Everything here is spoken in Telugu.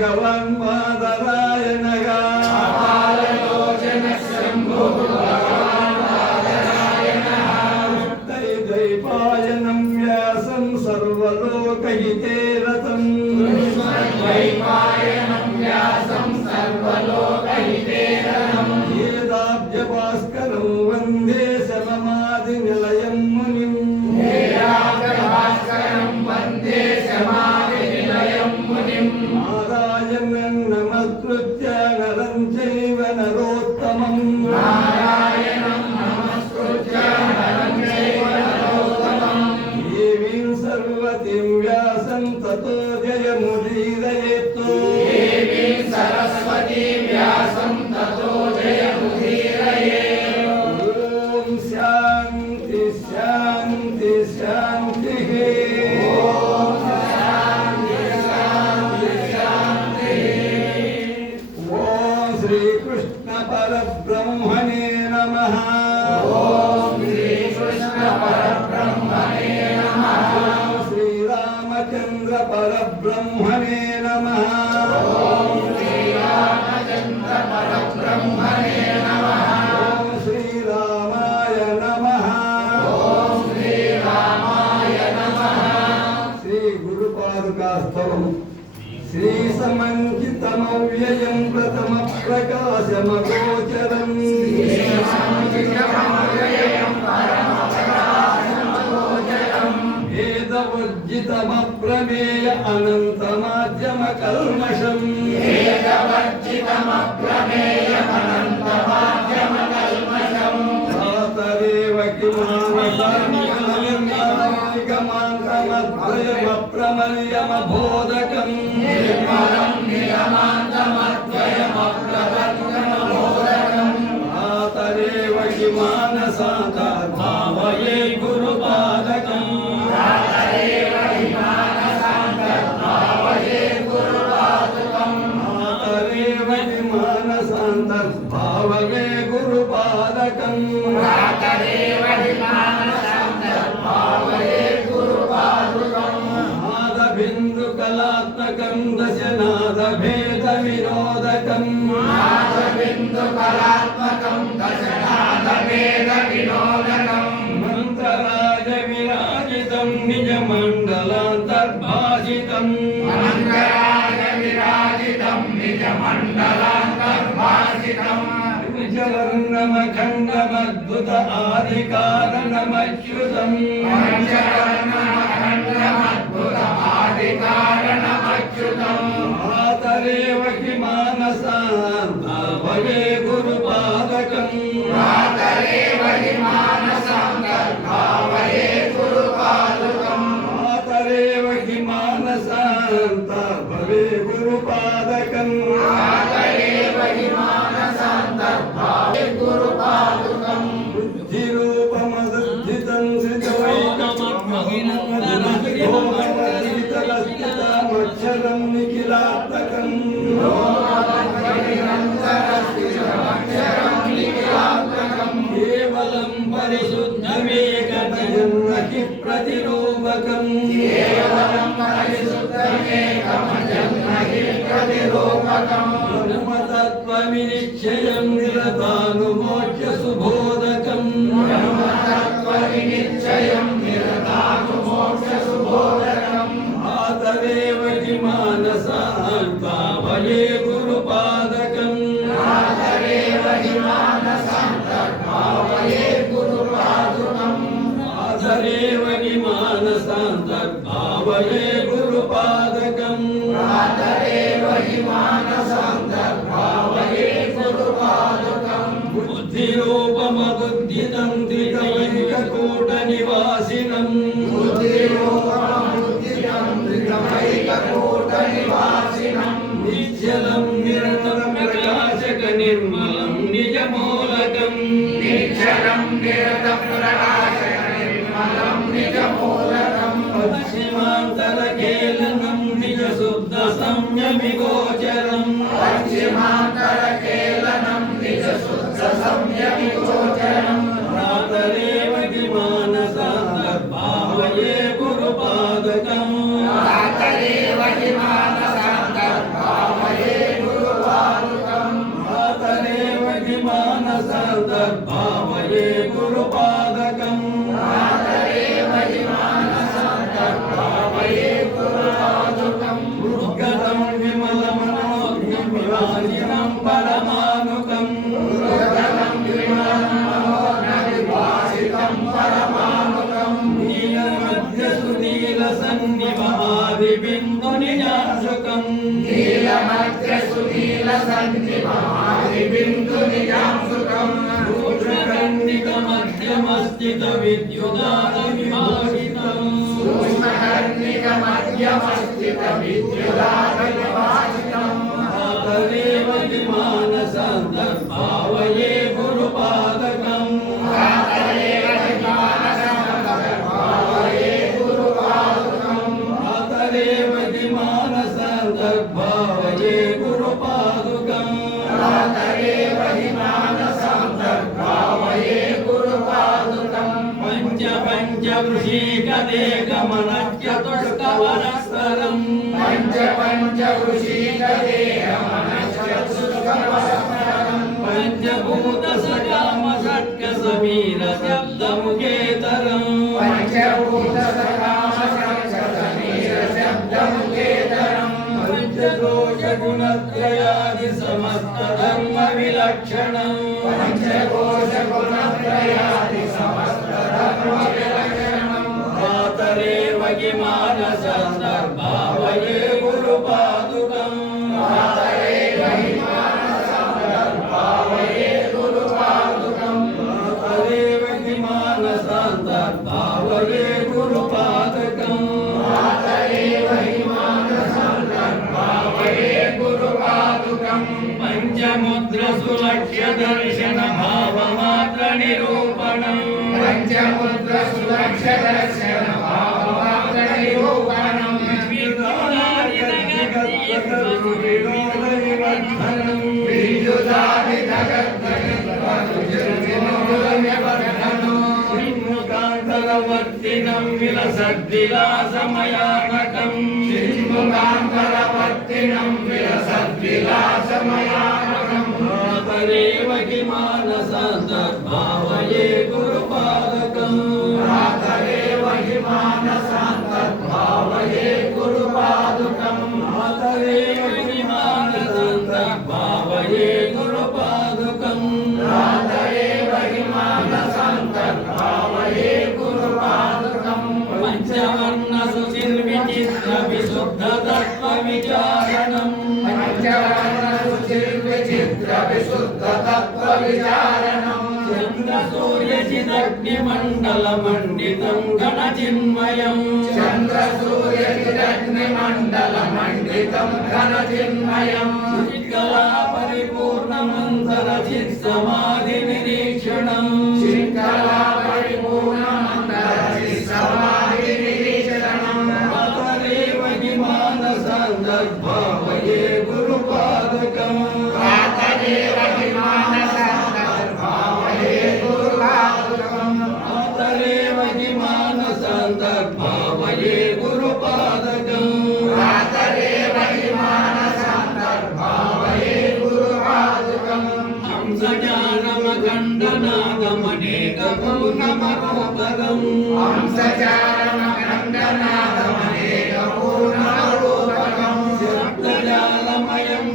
భగవాన్ బాదరాయణగా ద్వైపాయనం వ్యాసం సర్వలోకహితే రతం భాస్కరం వందే శమమాది నిలయం మునిం నారాయణం నమస్కృత్య నరం చైవ నరోత్తమం దేవీం సర్వతిం వ్యాసం తతో జయముదీరయేత్ श्रीकृष्ण परब्रह्मणे नमः। श्रीरामचंद्र परब्रह्मणे नमः। श्रीरामाय नमः। श्री गुरुपादुकास्तवम् श्री समंकितमव्ययं प्रथम प्रकाशमगोचरम् वेदवर्जितमप्रमेय अनन्तमाध्यमकल्मषम् भ्रातरेव किमानसान्निगमान्तमद्वयमप्रमल्यमबोधकम् भ्रातरेव किमानसान्तर्भावये गुरुपादकम् भ्रातरेव किमानसान्तर्भावये गुरुपादकम् नादबिन्दुकलात्मकं दशनादभेदविनोदकम् मन्त्रराजविराजितं निजमण्डलान्तर्भासितम् निजवर्णमखण्डमद्भुत आदिकारणमच्युतम् भ्रातरेव किमानसान्तर्भावये गुरुपादकम् भ्रातरेव किमानसान्तर्भावये गुरुपादकम् बुद्धिरूपमदुद्धितं श्रितवैकमक्षरं निखिलात्मकम् केवलं परिशुद्धमेकमजन्महि प्रतिरूपकम् ब्रह्मतत्त्वविनिश्चयं निरतानुमोक्ष्य सुबोधकम् भ्रातरेव किमानसान्तर्भावये गुरुपादकम् भ्रातरेव किमानसान्तर्भावये गुरुपादकम् बुद्धिरूपमबुद्धितं त्रिकवैककूटनिवासिनम् निश्चलं निरतं प्रकाशक निर्मलं निजमूलकम् पश्चिमान्तरकेलनं निजशुद्ध संयमिगोचरम् भ्रातरेव किमानसान्तर्भावये गुरुपादकम् మధ్యమస్థిత విద్యుదాన విభాషితం తదేవ మానసంతర్భావయే గురుపాదకం తదేవ మానసంతర్భావయే గురుపాదుకం పంచ పంచ వృషీకదే గమన చతుష్కవరస్వరం పంచభూత సకామ షట్క సమీర శబ్దముఖేతరం పంచదోష గుణత్రయాది సమస్త ధర్మ విలక్షణం తదేవ మానసంతర్భావయే గురుపాదుకం తదేవ మానసంతర్భావయే గురుపాదకం పంచముద్ర సులక్ష్య దర్శన భావమాత్ర నిరూపణం కాంతరవర్తినం విలసద్విలాసమయానకం తదేవ మానసంతర్భావయే గురుపాదకం తదేవ మానసంతర్భావయే గురుపాదుకం పంచవర్ణ సుచిర్విచిత్ర విశుద్ధ తత్వ విచారణం చంద్ర సూర్య చిదగ్ని మండల మండితం గణ చిన్మయం కళా పరిపూర్ణమంతర చిత్ సమాధి నిరీక్షణం తదేవ మానసంతర్భావయే గురుపాదకం తదేవ మానసంతర్భావయే గురుపాదకం హంసచారమఖండనాదమనేక పూర్ణమరూపకం సప్తజాలమయం